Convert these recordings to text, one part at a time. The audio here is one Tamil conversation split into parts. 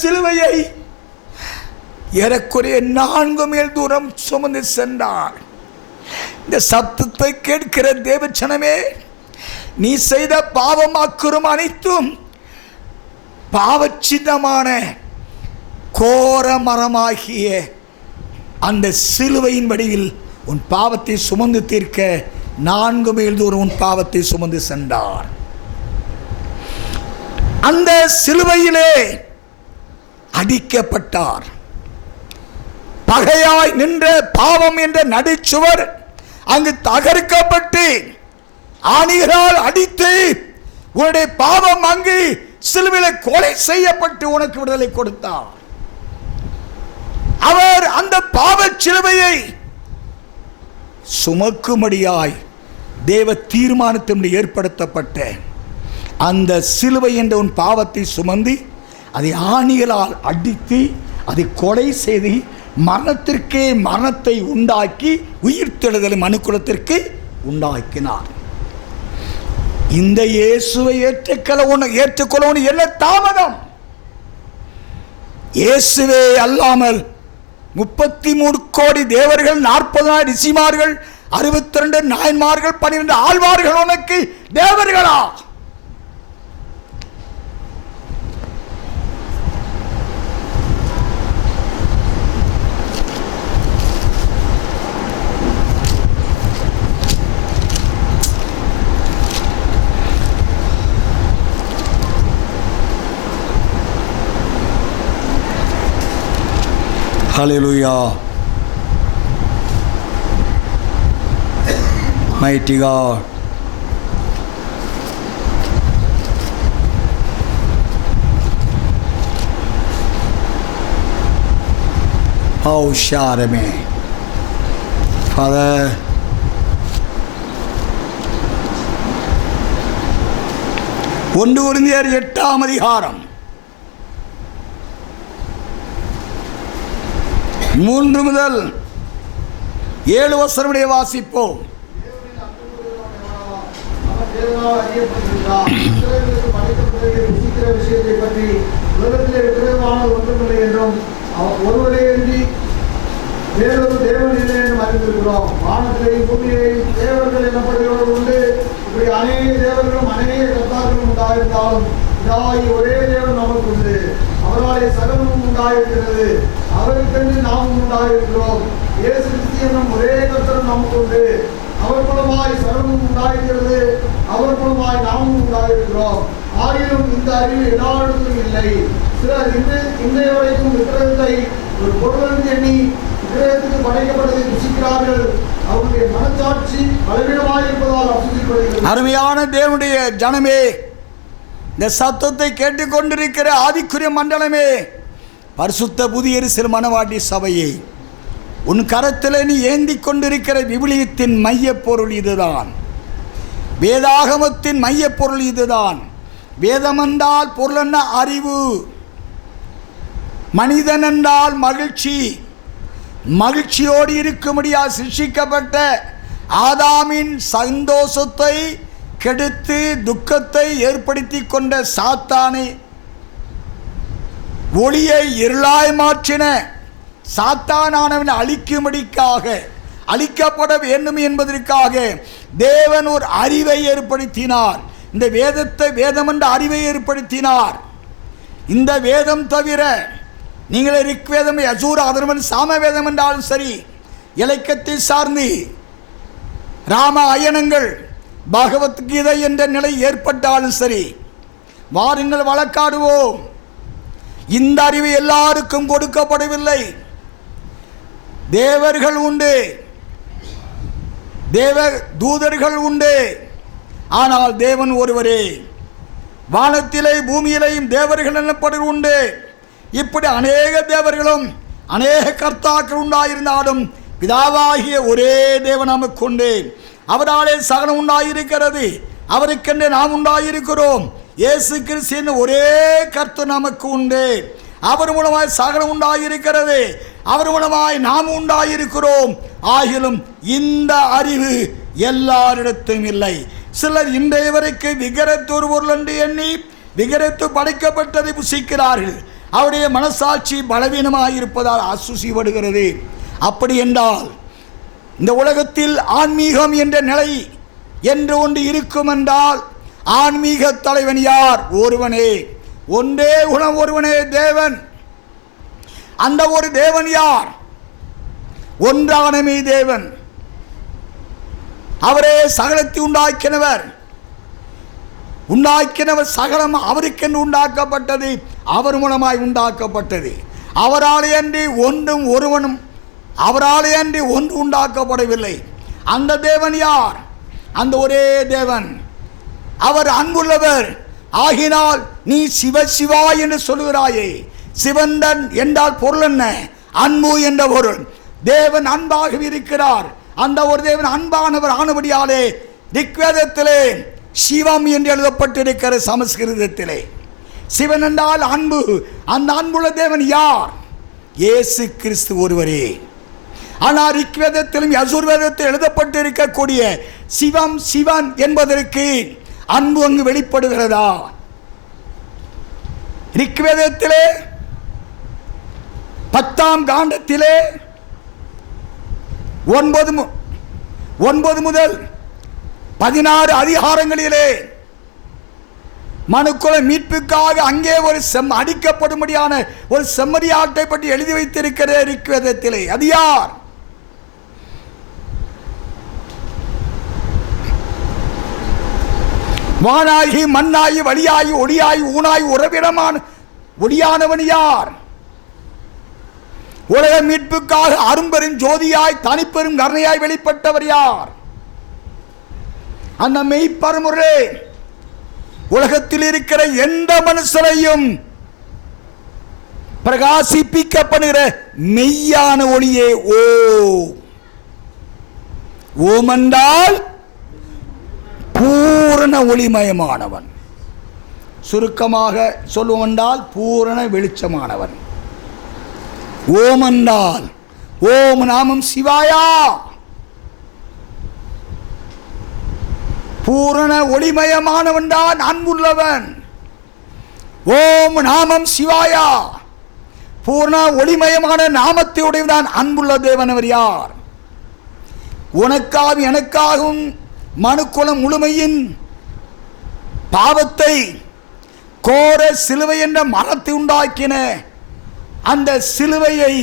சிலுவையை ஏறக்குறைய 4 மைல் தூரம் சுமந்து சென்றார். இந்த சப்தத்தை கேட்கிற தேவச்சனமே, நீ செய்த பாவம் அக்குறும் அனைத்தும் பாவச்சின்னமான கோர மரமாகிய அந்த சிலுவையின் வடிவில் உன் பாவத்தை சுமந்து தீர்க்க 4 மைல் தூரம் உன் பாவத்தை சுமந்து சென்றார். அந்த சிலுவையிலே அடிக்கப்பட்டார். பகையாய் நின்ற பாவம் என்ற நடுச்சுவர் அங்கு தகர்க்கப்பட்டு ஆணிகளால் அடித்து உன்னுடைய பாவம் அங்கு சிலுவையில் கொலை செய்யப்பட்டு உனக்கு விடுதலை கொடுத்தார். அவர் அந்த பாவ சிலுவையை சுமக்கும்படியாய் தேவ தீர்மானத்தின் ஏற்படுத்தப்பட்ட அந்த சிலுவை என்ற உன் பாவத்தை சுமந்து அதை ஆணிகளால் அடித்து அதை கொலை செய்து மரணத்திற்கே மரணத்தை உண்டாக்கி உயிர்த்தெழுதலை மனுக்குலத்திற்கு உண்டாக்கினார். இந்த இயேசுவை ஏற்றுக்கொள்ளணும் என்ன தாமதம்? இயேசுவே அல்லாமல் 33 கோடி தேவர்கள், 40,000 ரிஷிமார்கள், 62 நாயன்மார்கள், 12 ஆழ்வார்கள் உனக்கு தேவர்களா? Hallelujah. Mighty God. How share me, Father. ஒன்று கொரிந்தியர் 8ஆம் அதிகாரம் 3 முதல் 7 வசனமுடைய வாசிப்போம். வேறொரு தேவன் இல்லை என்று அறிந்திருக்கிறோம். வானத்திலேயும் பூமியிலேயும் தேவர்கள் எனப்படுகிறவர்கள் உண்டு. இப்படி அநேக தேவர்களும் அநேக கர்த்தாக்களும் உண்டாயிருந்தாலும் இதாகி ஒரே தேவன் நமக்கு உண்டு. அவராலே சகலமும் உண்டாயிருக்கிறது. அவருக்கென்று நாமும் உண்டாயிருக்கிறோம். இயேசு கிறிஸ்து என்னும் ஒரே கர்த்தரும் நமக்கு உண்டு. அவர் மூலமாய் சகலமும் உண்டாயிருக்கிறது. அவர் மூலமாய் நாமும் உண்டாயிருக்கிறோம். ஆகிலும் இந்த அறிவு எல்லா இடத்திலும் இல்லை. சிலர் இன்றைய வரைக்கும் விக்கிரகத்தை ஒரு பொருள் எண்ணி விக்கிரகத்துக்கு படைக்கப்பட்டதை ருசிக்கிறார்கள். அவருடைய மனச்சாட்சி பலவீனமாக இருப்பதால் அசுதிப்படுகிறது. அருமையான தேவனுடைய ஜனமே, இந்த சத்தத்தை கேட்டுக்கொண்டிருக்கிற ஆவிக்குரிய மண்டலமே, பரிசுத்த புதிய எருசலேம் மணவாட்டி சபையை, உன் கரத்தில் நீ ஏந்தி கொண்டிருக்கிற விவிலியத்தின் மைய பொருள் இதுதான். வேதாகமத்தின் மைய பொருள் இதுதான். வேதம் என்றால் பொருள் என்ன? அறிவு. மனிதன் என்றால் மகிழ்ச்சி. மகிழ்ச்சியோடு இருக்கும்படியாக சிருஷ்டிக்கப்பட்ட ஆதாமின் சந்தோஷத்தை கெடுத்து துக்கத்தை ஏற்படுத்தி கொண்ட சாத்தானை, ஒளியை இருளாய் மாற்றின சாத்தானானவனை அழிக்கும்படிக்காக, அழிக்கப்பட வேண்டும் என்பதற்காக தேவன் ஒரு அறிவை ஏற்படுத்தினார். இந்த வேதத்தை, வேதம் என்ற அறிவை ஏற்படுத்தினார். இந்த வேதம் தவிர நீங்கள் ரிக்வேதம், யஜூர், அதர்மன், சாமவேதம் என்றாலும் சரி, இலக்கியத்தை சார்ந்து ராமாயணங்கள், பகவத்கீதை என்ற நிலை ஏற்பட்டாலும் சரி, வாருங்கள் வழக்காடுவோம். இந்த அறிவு எல்லாருக்கும் கொடுக்கப்படவில்லை. தேவர்கள் உண்டு, தேவ தூதர்கள் உண்டு, ஆனால் தேவன் ஒருவரே. வானத்திலே பூமியிலேயும் தேவர்கள் எனப்படுவது உண்டு. இப்படி அநேக தேவர்களும் அநேக கர்த்தாக்கள் உண்டாயிருந்தாலும் பிதாவாகிய ஒரே தேவன் நமக்கு உண்டு. அவராலே சகலம் உண்டாயிருக்கிறது. அவருக்கென்று நாம் உண்டாயிருக்கிறோம். இயேசு கிறிஸ்து ஒரே கர்த்தர் நமக்கு உண்டு. அவர் மூலமாய் சகலம் உண்டாயிருக்கிறது. அவர் மூலமாய் நாம் உண்டாயிருக்கிறோம். ஆகிலும் இந்த அறிவு எல்லாரிடத்தும் இல்லை. சிலர் இன்றைய வரைக்கும் விக்கிரகத்து ஒரு பொருள் என்று எண்ணி விக்கிரகத்து படைக்கப்பட்டதை புசிக்கிறார்கள். அவருடைய மனசாட்சி பலவீனமாக இருப்பதால் அசுசிப்படுகிறது. அப்படி என்றால் இந்த உலகத்தில் ஆன்மீகம் என்ற நிலை என்று ஒன்று இருக்கும் என்றால் ஆன்மீக தலைவன் யார்? ஒருவனே, ஒன்றே குணம், ஒருவனே தேவன். அந்த ஒரு தேவன் யார்? ஒன்றானமே தேவன். அவரே சகலத்தை உண்டாக்கினவர். சகலம் அவருக்கென்று உண்டாக்கப்பட்டது, அவர் மூலமாய் உண்டாக்கப்பட்டது. அவராலே அன்றி ஒன்றும் ஒருவனும் அவராலே அன்றி ஒன்று உண்டாக்கப்படவில்லை. அந்த தேவன் யார்? அந்த ஒரே தேவன். அவர் அன்புள்ளவர். ஆகினால் நீ சிவ சிவா என்று சொல்லுகிறாயே. சிவந்தன் என்றால் பொருள் என்ன? அன்பு என்ற பொருள். தேவன் அன்பாக இருக்கிறார். அந்த ஒரு தேவன் அன்பானவர் ஆனபடியாலே ரிக்வேதத்திலே சிவம் என்று எழுதப்பட்டிருக்கிற சமஸ்கிருதத்திலே சிவன் என்றால் அன்பு. அந்த அன்புள்ள தேவன் யார்? இயேசு கிறிஸ்து ஒருவரே. ஆனால் ரிக்வேதத்திலும் யஜுர்வேதத்தில் எழுதப்பட்டிருக்கக்கூடிய சிவம் சிவன் என்பதற்கு அன்பு அங்கு வெளிப்படுகிறதா? ரிக்வேதத்திலே 10ஆம் காண்டத்திலே 9 முதல் 16 அதிகாரங்களிலே மனுக்குல மீட்புக்காக அங்கே ஒரு அடிக்கப்படும்படியான ஒரு செம்மறியாட்டை பற்றி எழுதி வைத்திருக்கிற ரிக்வேதத்திலே அது யார்? வானாகி மண்ணாகி வழியாகி ஒளியாகி ஊனாகி உறவிடமான ஒளியானவன் யார்? உலக மீட்புக்காக அரும்பெரும் ஜோதியாய் தனிப்பெரும் கருணையாய் வெளிப்பட்டவர் யார்? அந்த மெய்ப்பரமுறை உலகத்தில் இருக்கிற எந்த மனுஷரையும் பிரகாசிப்பிக்கப்படுகிற மெய்யான ஒளியே ஓம் என்றால் பூரண ஒளிமயமானவன். சுருக்கமாக சொல்லுவென்றால் பூரண வெளிச்சமானவன். ஓம் என்றால் ஓம் நாமம் சிவாயா, பூரண ஒளிமயமானவன் தான் அன்புள்ளவன். ஓம் நாமம் சிவாயா, பூர்ண ஒளிமயமான நாமத்தை உடையவன் அன்புள்ள தேவனவர் யார்? உனக்காகவும் எனக்காகவும் மனுக்குலம் முழுமையின் பாவத்தை கோர சிலுவை என்ற மரத்தை உண்டாக்கின அந்த சிலுவையை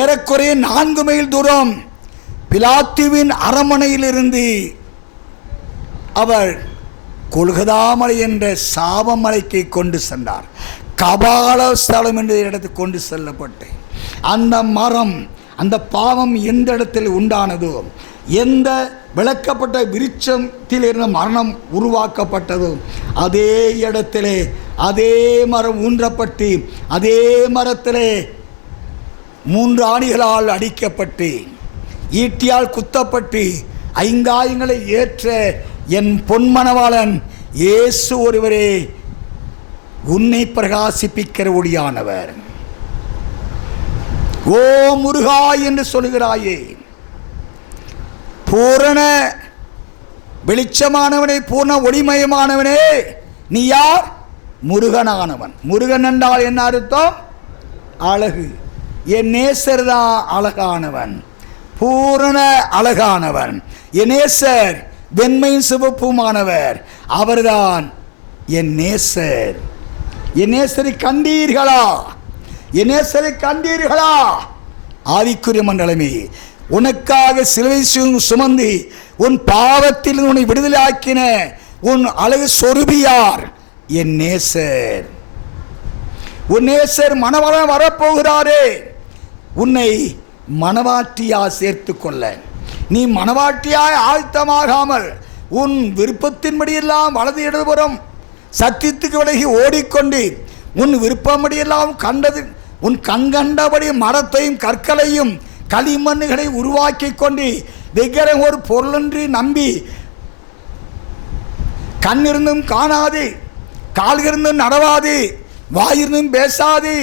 ஏறக்குறைய 4 மைல் தூரம் பிலாத்துவின் அரண்மனையிலிருந்து அவர் கொல்கதாமலை என்ற சாபமலைக்கு கொண்டு சென்றார். கபால ஸ்தலம் என்ற இடத்துக்கு கொண்டு செல்லப்பட்டு அந்த மரம், அந்த பாவம் எந்த இடத்தில் உண்டானதோ, எந்த விளக்கப்பட்ட விருட்சத்தில் இருந்த மரணம் உருவாக்கப்பட்டதோ அதே இடத்திலே அதே மரம் ஊன்றப்பட்டு அதே மரத்திலே 3 ஆணிகளால் அடிக்கப்பட்டு ஈட்டியால் குத்தப்பட்டு 5 ஆயங்களை ஏற்ற என் பொன்மனவாளன் இயேசு ஒருவரே உன்னை பிரகாசிப்பிக்கிற ஒளியானவர். ஓ முருகா என்று சொல்கிறாயே, பூரண வெளிச்சமானவனே, பூர்ண ஒளிமயமானவனே, நீ யார்? முருகனானவன். முருகன் என்றால் என்ன அர்த்தம்? அழகு. என் நேசர் தான் அழகானவன், பூரண அழகானவன். என் நேசர் வெண்மையும் சிவப்புமானவர், அவர்தான் என் நேசர். என் நேசரை கண்டீர்களா? என் நேசரை கண்டீர்களா? ஆவிக்குரிய மண்டலமே, உனக்காக சிலுவை சுமந்து உன் பாவத்தில் உன்னை விடுதலை ஆக்கின உன் அழகு சொருபியார் என் நேசர். உன் நேசர் மணவாளன் வரப்போகிறாரே, உன்னை மணவாட்டியா சேர்த்து கொள்ள. நீ மணவாட்டியாய் ஆழ்த்தமாகாமல் உன் விருப்பத்தின்படியெல்லாம் வலது இடதுபுறம் சத்தியத்துக்கு விலகி ஓடிக்கொண்டு உன் விருப்பப்படியெல்லாம் கண்டது உன் கண்கண்டபடி மரத்தையும் கற்களையும் களிமண்ணுகளை உருவாக்கி கொண்டு விக்கிரம் ஒரு பொருளென்று நம்பி கண்ணிருந்தும் காணாது, கால்கிருந்தும் நடவாது, வாயிருந்தும் பேசாது,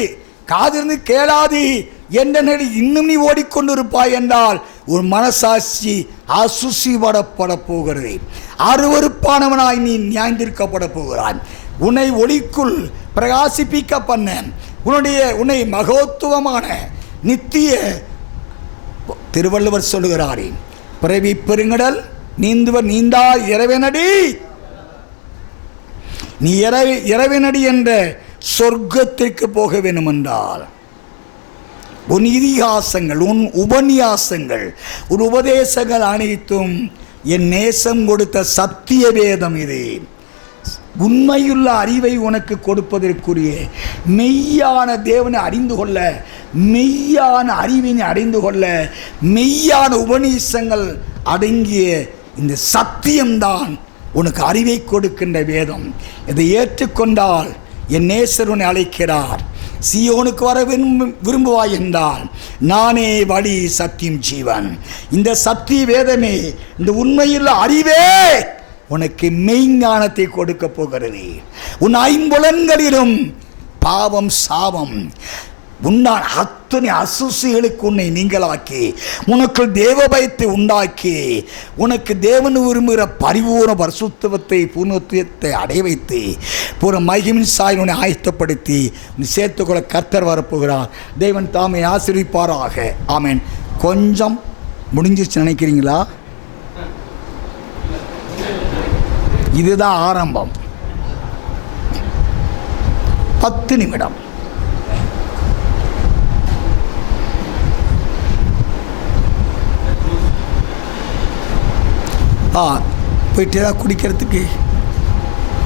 காதிருந்து கேளாது என்ற நிலை இன்னும் நீ ஓடிக்கொண்டிருப்பாய் என்றால் உன் மனசாட்சி அசுசிப்படப்பட போகிறது. அருவருப்பானவனாய் நீ நியாயந்திருக்கப்பட போகிறாய். உன்னை ஒளிக்குள் பிரகாசிப்பிக்க பண்ண, உன்னை மகோத்துவமான நித்திய, திருவள்ளுவர் சொல்லுகிறாரே, பிறவி பெருங்கடல் நீந்துவர் நீந்தா இறைவனடி, நீ இறைவனடி என்ற சொர்க்கத்திற்கு போக வேண்டுமென்றால் உன் இதிகாசங்கள், உன் உபன்யாசங்கள், உன் உபதேசங்கள் அனைத்தும் என் நேசம் கொடுத்த சத்திய வேதம். இது உண்மையுள்ள அறிவை உனக்கு கொடுப்பதற்குரிய மெய்யான தேவனை அறிந்து கொள்ள, மெய்யான அறிவினை அறிந்து கொள்ள, மெய்யான உபநிஷங்கள் அடங்கிய இந்த சத்தியம்தான் உனக்கு அறிவை கொடுக்கின்ற வேதம். இதை ஏற்றுக்கொண்டால் என் நேசர் உன்னை அழைக்கிறார். சீயோனுக்கு வர விரும்புவாய் என்றால் நானே வழி சத்தியம் ஜீவன். இந்த சத்திய வேதமே, இந்த உண்மையுள்ள அறிவே உனக்கு மெய்ஞானத்தை கொடுக்க போகிறது. உன் ஐம்புலன்களிலும் பாவம் சாபம் உண்டான அத்தனை அசுசிகளுக்கு உன்னை நீங்களாக்கி, உனக்கு தேவ பயத்தை உண்டாக்கி, உனக்கு தேவன் விரும்புகிற பரிபூர்ண பரிசுத்தத்தை பூர்ணத்துவத்தை அடைய வைத்து பூர்ண மகிமின் சாய் உன்னை ஆயத்தப்படுத்தி நீ சேர்த்துக்கொள்ள கர்த்தர் வரப்போகிறார். தேவன் தாமே ஆசீர்வதிப்பாராக. ஆமென். கொஞ்சம் முடிஞ்சிச்சு நினைக்கிறீங்களா? இதுதான் ஆரம்பம். 10 நிமிடம். போயிட்டு ஏதாவது குடிக்கிறதுக்கு